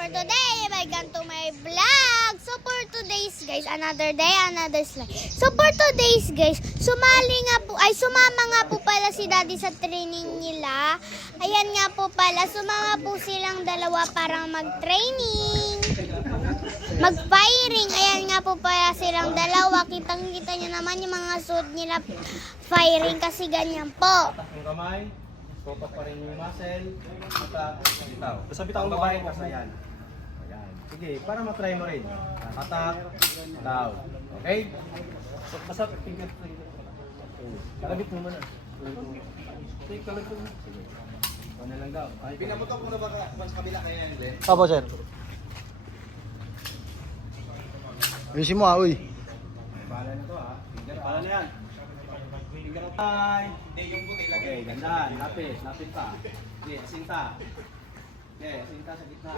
for today. Welcome to my vlog. So for today's guys, another day, another slide. So for today's guys, sumama nga po pala si Daddy sa training nila. Ayan nga po pala, sumama po silang dalawa para mag-training. Mag-firing. Ayan nga po pala silang dalawa. Kitang-kita nyo naman yung mga suit nila. Firing kasi ganyan po. Yung kamay, sopak pa rin yung muscle, mata, bitaw. Basta bitaw Ang mo babae ako. kasi yan. Ayan. Sige, para matry mo rin. Atak, bitaw. Okay? Basta finger. Kalabit mo muna. Sige, kalabit mo. Sige. Ikaw na lang daw. Ay, Pinaputok mo na ba sa kabila kaya yan, Glenn? Opo, sir. Ayusin mo uy. bahala na to ha. Finger Paano na yan? Finger up. Ay. Hindi, yung puti lagi. Okay, gandahan. Lapit. Lapit pa. Okay, asinta. Okay, asinta sa gitna.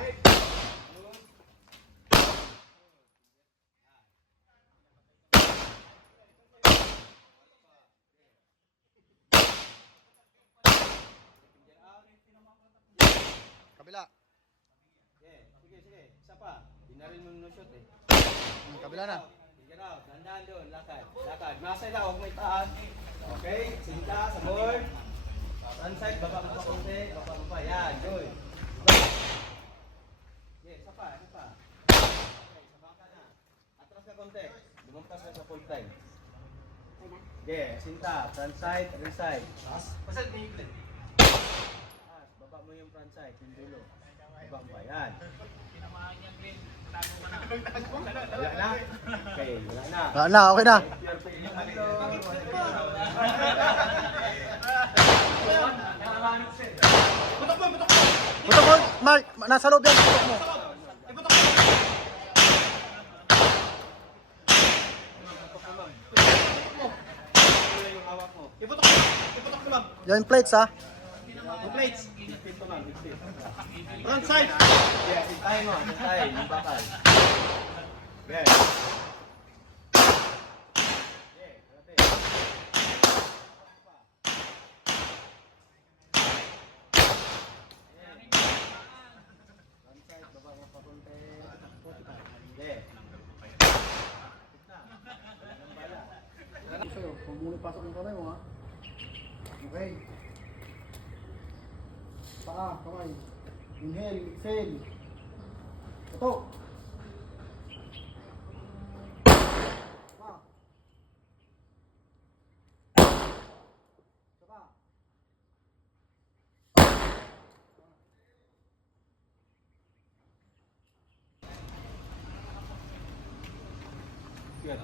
Kabila. Okay, sige. Isa pa. Binaril mo yung shot eh. Kabila na. Finger out. Dandahan doon. Lakad. Lakad. Nasa ila. Huwag may taas. Okay. Sinta sa board. Front side. Baba mo pa konti. Baba mo pa. Yan. Good. Okay, isa pa. Isa pa. Okay, sama ka na. Atras ka konti. Lumampas ka sa full time. Okay, sinta. Front side. Rear side. Pasal ni Glenn. Taas. Baba mo yung front side. Yung dulo. Baba mo pa. Yan. Wala na? Okay, wala na. Wala na, okay na. Putok mo, Mark. Nasa loob yan. Putok mo. Yung hawak mo. Iputok mo, ma'am. Yan yung plates, ha. Yung plates. Dito ma'am, dito. Front side. Yeah, sintahin mo. Sintahin. Yung bakal. Okay. Okay, grabe. Front side, baba mo pa konti. Okay. Sa'yo, huwag muna pasok yung kamay mo, ha. Okay. Paa, kamay. Inhale, exhale. Ito. Pa. Isa pa. Good.